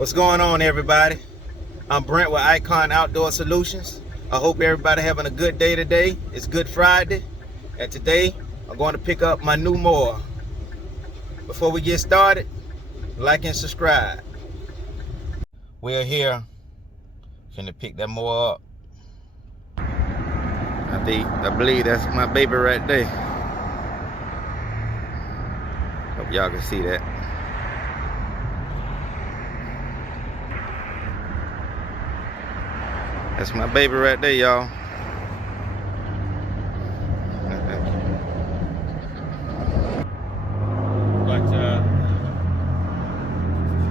What's going on, everybody? I'm Brent with Icon Outdoor Solutions. I hope everybody having a good day today. It's Good Friday, and today I'm going to pick up my new mower. Before we get started, like and subscribe. We're here, finna pick that mower up. I believe that's my baby right there. Hope y'all can see that. That's my baby right there, y'all.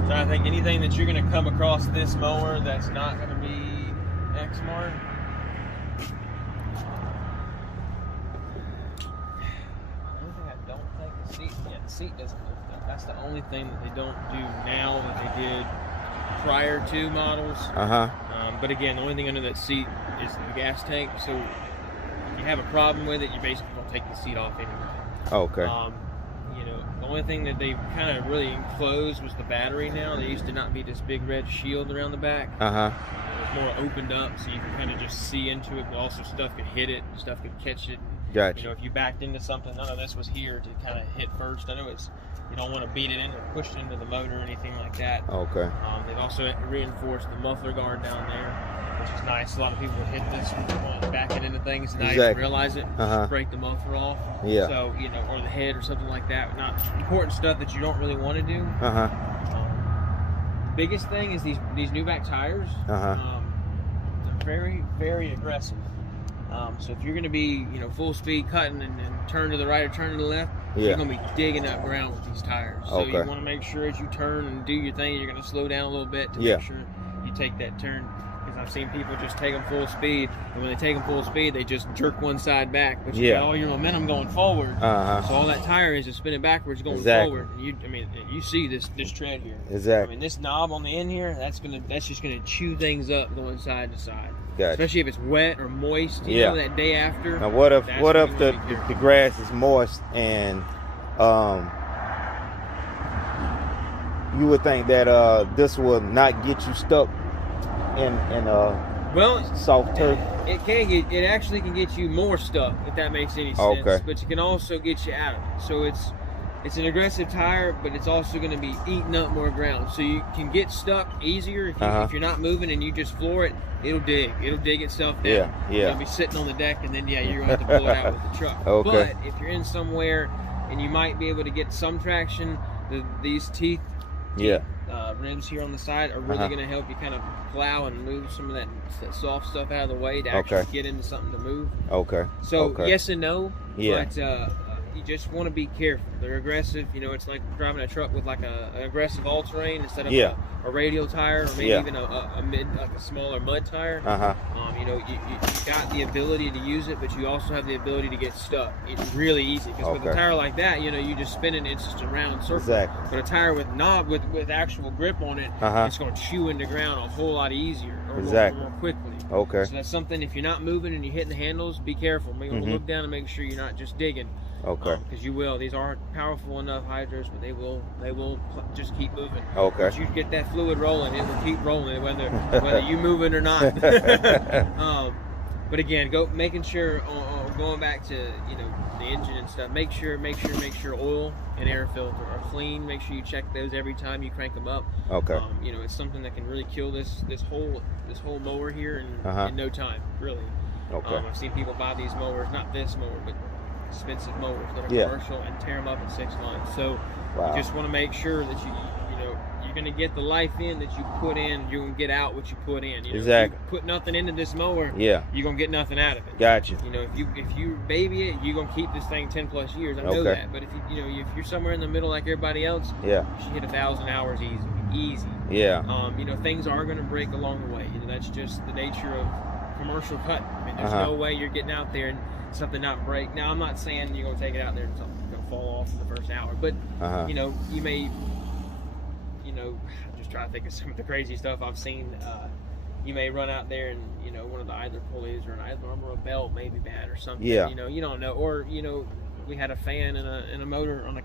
But I think anything that you're going to come across this mower that's not going to be X-Mart. The seat doesn't lift up. That's the only thing that they don't do now that they did prior to models. But again, the only thing under that seat is the gas tank. So if you have a problem with it, you basically don't take the seat off anyway. Okay. You know, the only thing that they kind of really enclosed was the battery now. There used to not be this big red shield around the back. It was more opened up, so you can kind of just see into it, but also stuff could hit it, stuff could catch it. Gotcha. You know, if you backed into something, none of this was here to kind of hit first. I know you don't want to beat it in or push it into the motor or anything like that. Okay. They've also reinforced the muffler guard down there, which is nice. A lot of people would hit this when backing into things and not even realize it. Just break the muffler off. Yeah. So, you know, or the head or something like that. Not important stuff that you don't really want to do. The biggest thing is these new back tires. They're very, very aggressive. So if you're going to be, you know, full speed cutting and turn to the right or turn to the left, you're going to be digging up ground with these tires. So you want to make sure as you turn and do your thing, you're going to slow down a little bit to make sure you take that turn. Because I've seen people just take them full speed, and when they take them full speed, they just jerk one side back, but you got all your momentum going forward. So all that tire is spinning backwards going forward. And you see this tread here. I mean, this knob on the end here, that's just gonna chew things up going side to side. Gotcha. Especially if it's wet or moist, you know, that day after. Now what if the grass is moist and you would think that this will not get you stuck in soft turf? It actually can get you more stuck, if that makes any sense. But you can also get you out of it. So it's an aggressive tire, but it's also going to be eating up more ground. So you can get stuck easier if you're not moving and you just floor it. It'll dig itself down. You'll be sitting on the deck, and then you're going to have to pull it out with the truck. But if you're in somewhere and you might be able to get some traction, these teeth rims here on the side are really going to help you kind of plow and move some of that soft stuff out of the way to actually get into something to move. So yes and no, but you just want to be careful. They're aggressive. You know, it's like driving a truck with like an aggressive all-terrain instead of a radial tire, or maybe even a smaller mud tire. You know, you got the ability to use it, but you also have the ability to get stuck. It's really easy because with a tire like that, you know, you just spin it, it's just a round circle. But a tire with knob with actual grip on it, it's going to chew into ground a whole lot easier or more quickly. So that's something, if you're not moving and you're hitting the handles, be careful. Look down and make sure you're not just digging. Because you will. These aren't powerful enough hydros, but they will just keep moving. Once you get that fluid rolling, it will keep rolling whether you move it or not. But again, making sure going back to, you know, the engine and stuff. Make sure oil and air filter are clean. Make sure you check those every time you crank them up. You know, it's something that can really kill this whole mower here in no time, really. I've seen people buy these mowers, not this mower, but expensive mowers that are commercial, and tear them up in 6 months. So you just want to make sure that you're going to get the life in that you put in. You're going to get out what you put in. You know, if you put nothing into this mower, you're going to get nothing out of it. Gotcha. You know, if you baby it, you're going to keep this thing 10 plus years. I know that. But if if you're somewhere in the middle like everybody else, you should hit 1,000 hours easy. You know, things are going to break along the way. You know, that's just the nature of commercial cutting. I mean, there's no way you're getting out there and something not break. Now, I'm not saying you're going to take it out there and something's going to fall off in the first hour, but you know, you may, you know, I'm just trying to think of some of the crazy stuff I've seen. You may run out there and, you know, one of the idler pulleys or an idler arm or a belt may be bad or something. You know, you don't know, or you know, we had a fan and a motor on a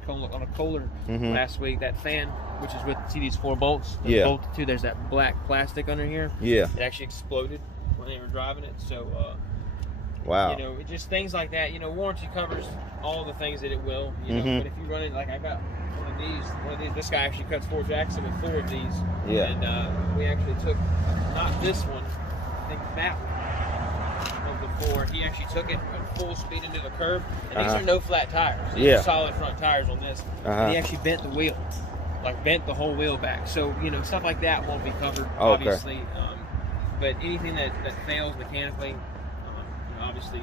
Kohler last week. That fan, which is with, see these 4 bolts, bolted to, there's that black plastic under here. Yeah. It actually exploded when they were driving it. So, wow. You know, just things like that. You know, warranty covers all the things that it will. You know, but if you run it, like I got one of these. This guy actually cuts 4 jacks with 4 of these. Yeah. And we actually took not this one, I think that one. Before he actually took it at full speed into the curb, and these are no flat tires. These are solid front tires on this. And he actually bent the wheel, like bent the whole wheel back. So you know, stuff like that won't be covered, obviously. But anything that fails mechanically, you know, obviously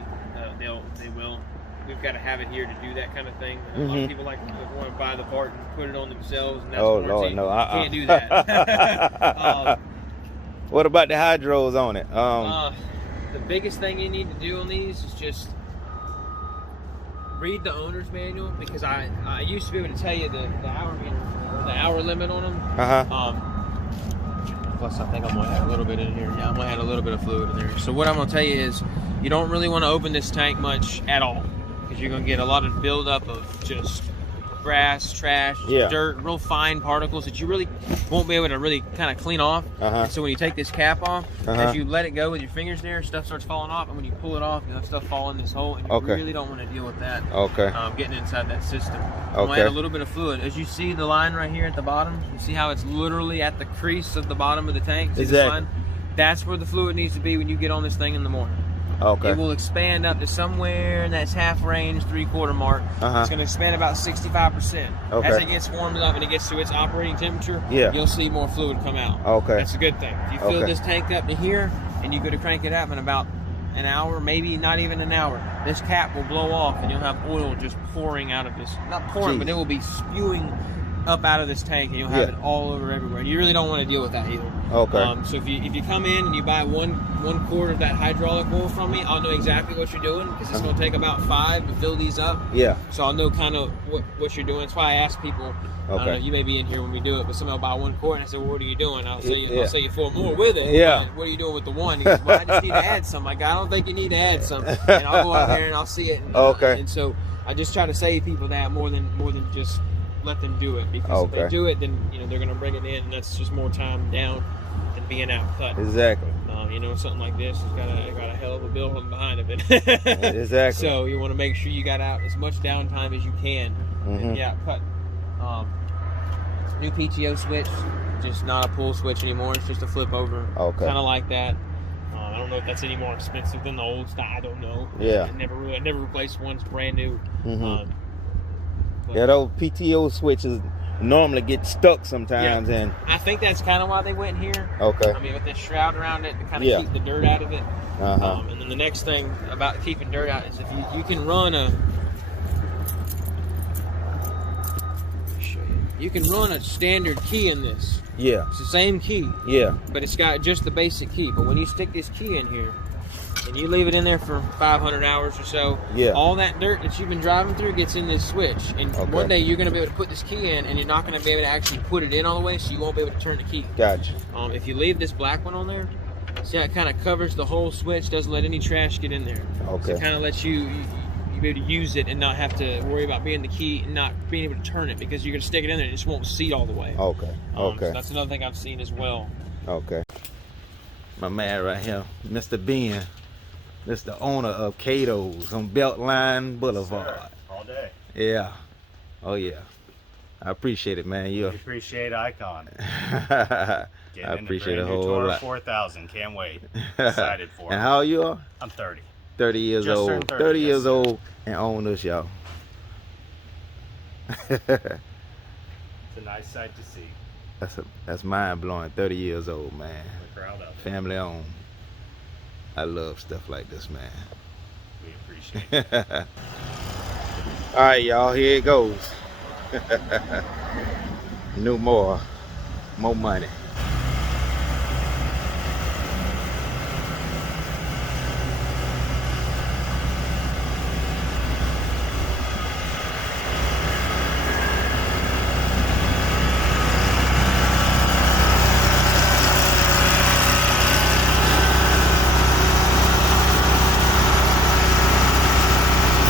they will. We've got to have it here to do that kind of thing. A lot of people want to buy the part and put it on themselves, and that's warranty. No, can't do that. What about the hydros on it? The biggest thing you need to do on these is just read the owner's manual, because I used to be able to tell you the hour meter, or the hour limit on them. Plus, I think I'm gonna add a little bit in here. Yeah, I'm gonna add a little bit of fluid in there. So what I'm gonna tell you is, you don't really want to open this tank much at all, because you're gonna get a lot of buildup of just grass, trash, dirt, real fine particles that you really won't be able to really kind of clean off. And so when you take this cap off, as you let it go with your fingers there, stuff starts falling off, and when you pull it off, you have stuff fall in this hole, and you really don't want to deal with that. Getting inside that system. I'm gonna add a little bit of fluid. As you see the line right here at the bottom, you see how it's literally at the crease of the bottom of the tank. See this line? That's where the fluid needs to be when you get on this thing in the morning. It will expand up to somewhere in that half range, 3/4 mark. It's going to expand about 65%. As it gets warmed up and it gets to its operating temperature, you'll see more fluid come out. That's a good thing. If you fill this tank up to here and you go to crank it up in about an hour, maybe not even an hour, this cap will blow off and you'll have oil just pouring out of this. Not pouring, but it will be spewing up out of this tank, and you'll have it all over everywhere. And you really don't want to deal with that either. So if you come in and you buy one quart of that hydraulic oil from me, I'll know exactly what you're doing, because it's going to take about 5 to fill these up. So I'll know kind of what you're doing. That's why I ask people. I don't know, you may be in here when we do it, but somebody will buy 1 quart, and I say, well, what are you doing? I'll say you 4 more with it. What are you doing with the 1? He goes, well, I just need to add some. I don't think you need to add some. And I'll go out there and I'll see it. And, and so I just try to save people that more than just let them do it, because if they do it, then you know they're going to bring it in, and that's just more time down than being out cut. You know, something like this has got a hell of a bill behind it. So you want to make sure you got out as much downtime as you can. And cut. New PTO switch, just not a pull switch anymore. It's just a flip over. Kind of like that. I don't know if that's any more expensive than the old style. I don't know. I never replaced one's brand new. Those PTO switches normally get stuck sometimes, and I think that's kind of why they went here. I mean, with this shroud around it to kind of keep the dirt out of it. And then the next thing about keeping dirt out is if you can run a standard key in this. It's the same key. But it's got just the basic key. But when you stick this key in here, and you leave it in there for 500 hours or so, all that dirt that you've been driving through gets in this switch. And one day you're going to be able to put this key in, and you're not going to be able to actually put it in all the way, so you won't be able to turn the key. If you leave this black one on there, see how it kind of covers the whole switch, doesn't let any trash get in there. So it kind of lets you be able to use it and not have to worry about being the key and not being able to turn it, because you're going to stick it in there and it just won't seat all the way. So that's another thing I've seen as well. My man right here, Mr. Ben. This the owner of Cato's on Beltline Boulevard. All day. Oh yeah. I appreciate it, man. We appreciate Icon. I appreciate it a whole TORO lot. 4000. Can't wait. Excited for it. And how old you are? I'm 30. 30 years Just old. turned 30 years old and own this, y'all. It's a nice sight to see. That's mind blowing. 30 years old, man. We're proud of it. Family owned. I love stuff like this, man. We appreciate it. All right, y'all, here it goes. More money.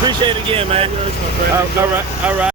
Appreciate it again, man. All right.